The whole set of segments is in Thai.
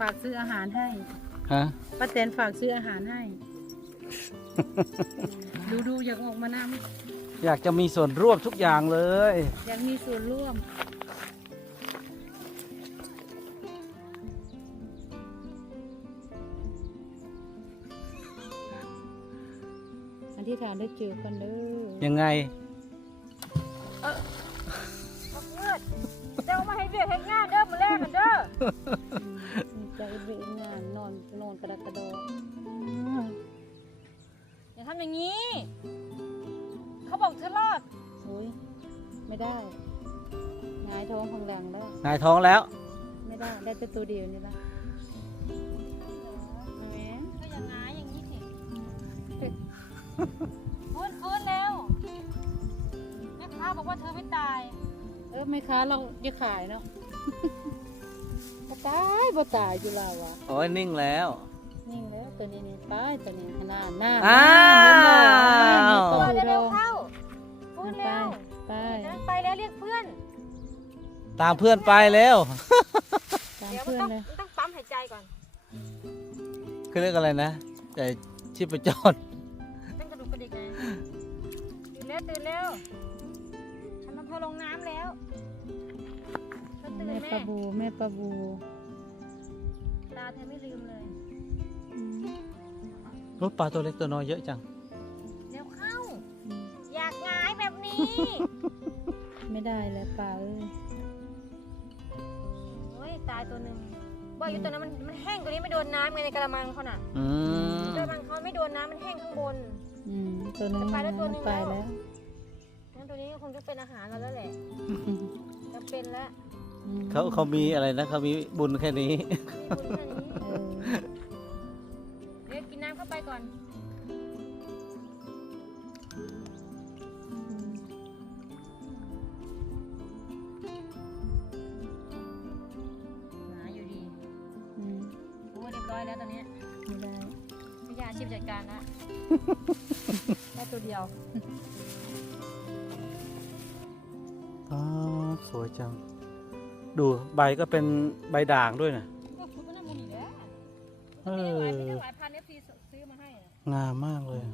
ฝากซื้ออาหารให้ฮะ ป้าแตนฝากซื้ออาหารให้ ดูดูอยากออกมานอยากจะมีส่วนร่วมทุกอย่างเลยำอยากมีส่วนร่วม อันที่ฐานได้เจอกันเด้อยังไง เจ้ามาให้เวียกให้งานเด้อ จเบียงานนอนนอนกระดักกระโดดอย่าทำอย่างนี้ เขาบอกเธอรอดโอ้ยไม่ได้หงายท้องของแรงแล้ว นายท้องแล้ว ไม่ได้ได้แต่ตัวเดียวนี่ละแหมก็อย่างงายอย่างนี้สิฟื้นฟื้นแล้วแม่ค้าบอกว่าเธอไม่ตาย เออไม่ค้าเราจะขายเนาะบ่ ตายบ่ตายอยู่แล้ววะโอ้ยนิ่งแล้ว นิ่งแล้วตัวนี้นี่ตายตัวนี้หน้าหน้าอ้าวตัวเร็เราวๆเข้าฟื้นไปแล้วไปนั้นไปแล้วเรียกเพื่อน ตามเพื่อนไปแล้วตามเดี๋ยวมันเพื่อนต้องเลยมันต้องปั๊มหายใจก่อนคือเรียกอะไรนะแต่ชีพจรเป็นกระดูกกระดิกไงตื่นแล้วตื่นแล้วฉันมันพอลงน้ำแล้วเธอตื่นแม่แม่ปลาบูแม่ปลาบูตาเธอไม่ลืมเลยอืมรถปลาตัวเล็กตัวน้อยเยอะจัง เดี๋ยวเข้าอืมอยากหงายแบบนี้ ไม่ได้เลยปลาเอ้ยโอ้ยตายตัวหนึ่งบอกอยู่ตัวนั้นมันมันแห้งตัวนี้ไม่โดนน้ำไงในกระมังเขาน่ะอืมกระมังเขาไม่โดนน้ำมันแห้งข้างบน อืมตัวนึงจะไปแล้วตัวหนึ่งไปแล้วแล้วงั้นตัวนี้ก็คงจะเป็นอาหารเราแล้วแหละจำเป็นแล้วอืม เขาเขามีอะไรนะเขามีบุญแค่นี้มีบุญแค่นี้เออเดี๋ยวกินน้ำเข้าไปก่อนอืมหาอยู่ดีอืมโอ้เรียบร้อยแล้วตอนนี้ไม่ได้วิทยาชีพจัดการละ ได้ตัวเดียว อ๋อสวยจัง ดูใบก็เป็นใบด่างด้วยนะก็คุณก็น่ามุนอีกแล้วเอไม่อได้หวายไม่ได้หวายพันเอฟซีซื้อมาให้อะงามมากเลย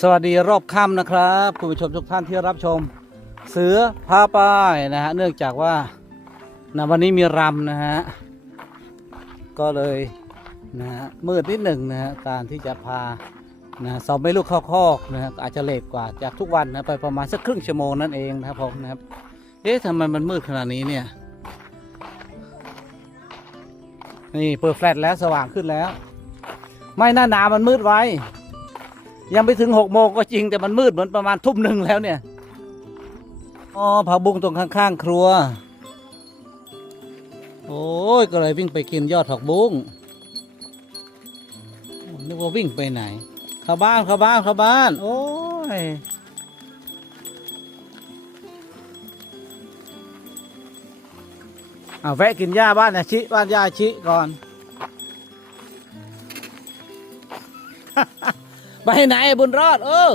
สวัสดีรอบค่ำนะครับคุณผู้ชมทุกท่านที่รับชม เสือพาป้ายนะฮะเนื่องจากว่านะวันนี้มีรำนะฮะ ก็เลยนะฮะมืดนิดหนึ่งนะฮะการที่จะพา นะสอบไม่ลูกเข้าคอกนะฮะอาจจะเลทกว่าจากทุกวันนะไปประมาณสักครึ่งชั่วโมงนั่นเองนะครับผมนะครับเอ๊ะทำไมมันมืดขนาดนี้เนี่ย นี่เปิดแฟลชแล้วสว่างขึ้นแล้ว ไม่หน้าหนามันมืดไว้ ยังไม่ถึงหกโมงก็จริงแต่มันมืดเหมือนประมาณทุ่มหนึ่งแล้วเนี่ยอ๋อผักบุ้งตรงข้างๆ ครัว โอ้ยก็เลยวิ่งไปกินยอดผักบุ้งนึกว่าวิ่งไปไหน เข้าบ้านเข้าบ้านเข้าบ้าน โอ้ยเอาแวะกินหญ้าบ้านอาชิบ้านย่าอาชิก่อน ไปไหนบุญรอด เออ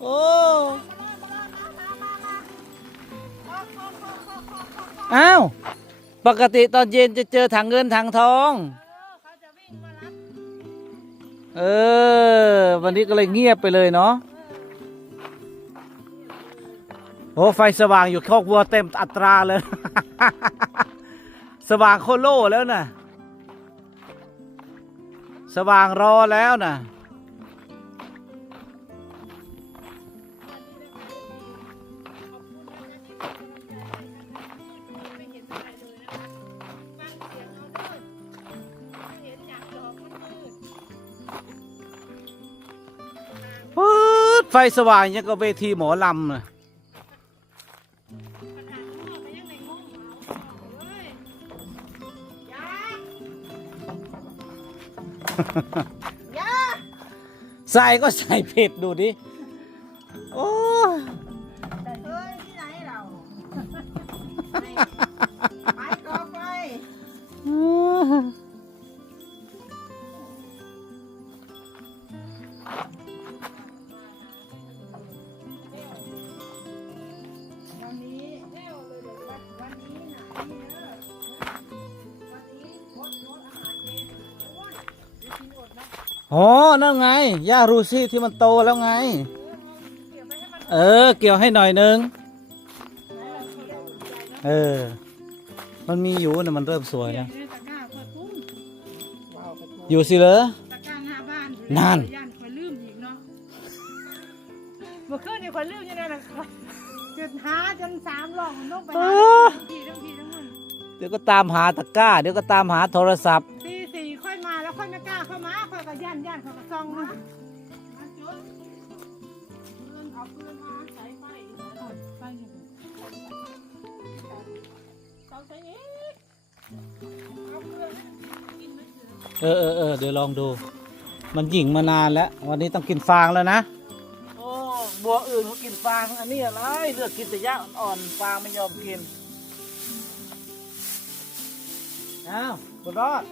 โอ้อ้าว ปกติตอนเย็นจะเจอถังเงินถังทอง เออ วันนี้ก็เลยเงียบไปเลยเนาะโอ้ไฟสว่างอยู่คอกวัวเต็มอัตราเลย สว่างโคโล่แล้วนะสว่างรอแล้วนะ่ะ ไฟสว่างยังก็เวทีหมอลำนะยาใส่ก็ใส่เผ็ดดูดิ โอ้นั่นไง หญ้ารูซี่ที่มันโตแล้วไง เออ เกี่ยวให้หน่อยนึง เออ มันมีอยู่นะมันเริ่มสวยนะ อยู่สิเหรอนั่นบ่ขึ้นนี่คนลืมอยู่นั่นแหละ จุดหาจนสามรอบมันต้องไปหาทั้งทีทั้งทีทั้งมันเดี๋ยวก็ตามหาตะกร้า เดี๋ยวก็ตามหาโทรศัพท์ตีสี่ค่อยมาแล้วค่อยไม่กล้าเข้ามาค่อยก็ย่านย่านเขาก็ซองมาเอาปืนมาใส่ไฟไฟอยู่เอาใส่อีกเอาเพื่อนกินไม่เสือเออเออเออเดี๋ยวลองดู มันหยิ่งมานานแล้ว วันนี้ต้องกินฟางแล้วนะโอ้ บัวอื่นเขากินฟาง อันนี้อะไรเลือกกินแต่หญ้าอ่อนๆฟางไม่ยอมกินอ้าวบุญรอด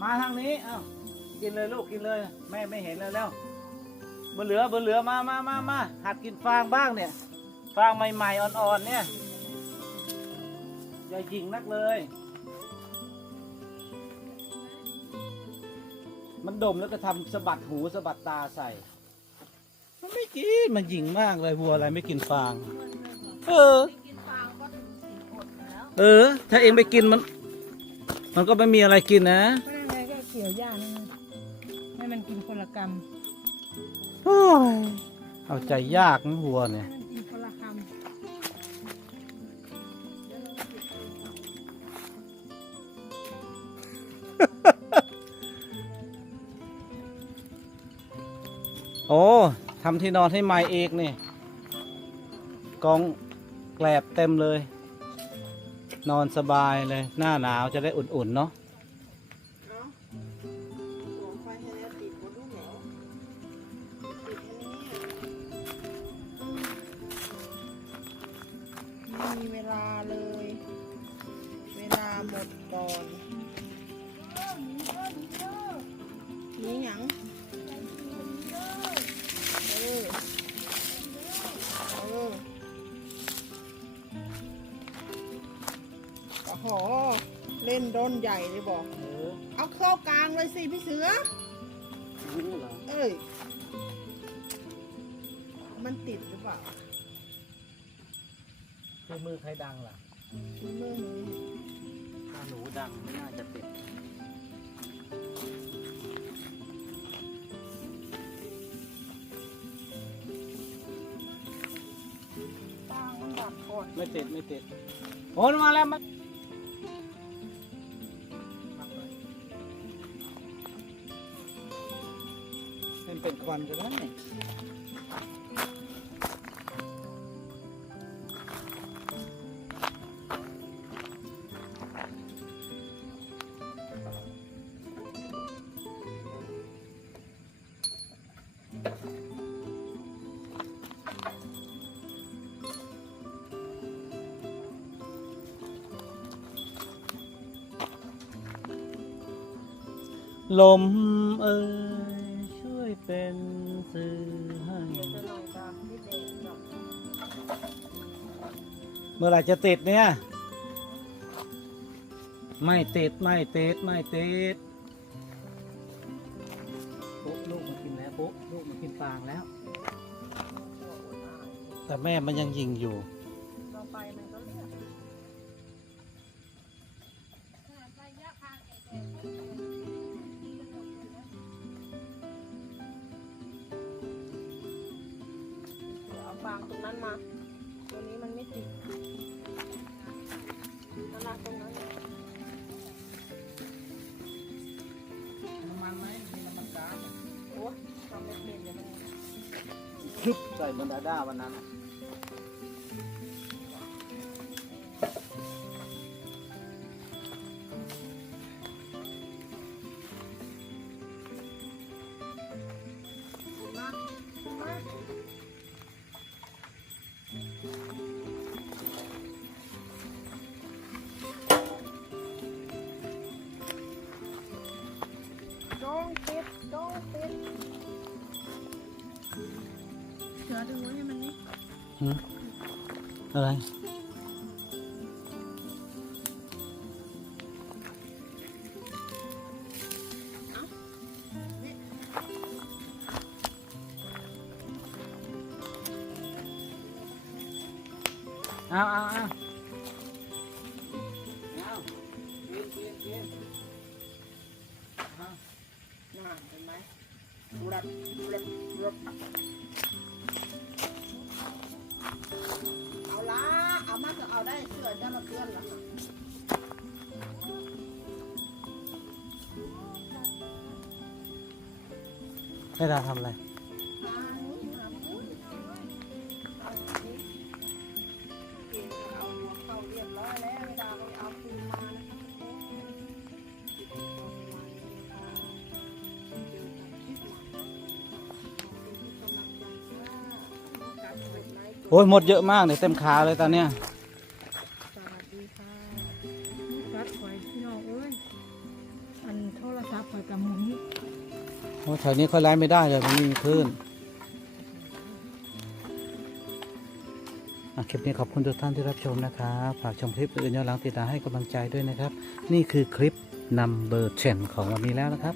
มาทางนี้อ้าวกินเลยลูกกินเลยแม่ไม่เห็นเลยแล้วบนเหลือบนเหลือมามามามาหัดกินฟางบ้างเนี่ย ฟางใหม่ๆอ่อนๆเนี่ยอย่าหยิ่งนักเลย มันดมแล้วก็ทำสะบัดหูสะบัดตาใส่ มันไม่กินมันหยิ่งมากเลยวัวอะไรไม่กินฟาง เออเออ ถ้าเองไปกินมัน มันก็ไม่มีอะไรกินนะก็ยังไงก็เกี่ยวย่างนี่ให้มันกินคนละกรรมโอ้ยเอาใจยากนะวัวเนี่ย ให้มันกินคนละคำโอ้ ทำที่นอนให้ใหม่เอกนี่กองแกลบเต็มเลย นอนสบายเลย หน้าหนาวจะได้อุ่นๆเนาะเอาหัวไฟให้แล้วติดบนลูกเหนียวติดอันนี้ไม่มีเวลาเลย เวลาหมดก่อน นี่หยัง เล่นด้นใหญ่เลยบอก เออเอาเข้ากลางเลยสิพี่เสือรู้เหรอเอ้ย มันติดหรือเปล่าคือมือใครดังล่ะมือมือหนูถ้าหนูดังไม่น่าจะติดตางมันดับก่อนไม่ติดไม่ติดโอ้มาแล้วมาเป็น เป็นควันก็ได้ลม เป็นสื่อให้เมื่อไหร่จะติดเนี่ย ไม่ติดไม่ติดไม่ติดปุ๊บลูกมากินแล้วปุ๊บลูกมากินฟางแล้ว แต่แม่มันยังยิงอยู่ ต่อไปมัน ใส่บนดาด้าวันนั้น Ừ. Ở đây. à à. ao Hãy subscribe cho kênh Ghiền Mì Gõ Để không bỏ lỡ những video hấp dẫn ก็เอาได้เชื่อจะมาเตือนหรอให้เราทำอะไรหาหุ้นหาหุ้นเอาสิเก่งก็เอาหัวหมดไลค์กดโอ้ยหมดเยอะมากเนี่ยเต็มขาเลยตอนเนี้ย รัดข่อยพี่น้องเอ้ย อันโทรศัพท์ไฟกับหมุนโอ้แถวนี้ค่อยไล่ไม่ได้เลยมันไมมีคลื่นอะคลิปนี้ขอบคุณทุกท่านที่รับชมนะครับฝากชมคลิปอื่นย้อนหลังติดตามให้กำลังใจด้วยนะครับ นี่คือคลิปนัมเบอร์เชนของวันนี้แล้วนะครับ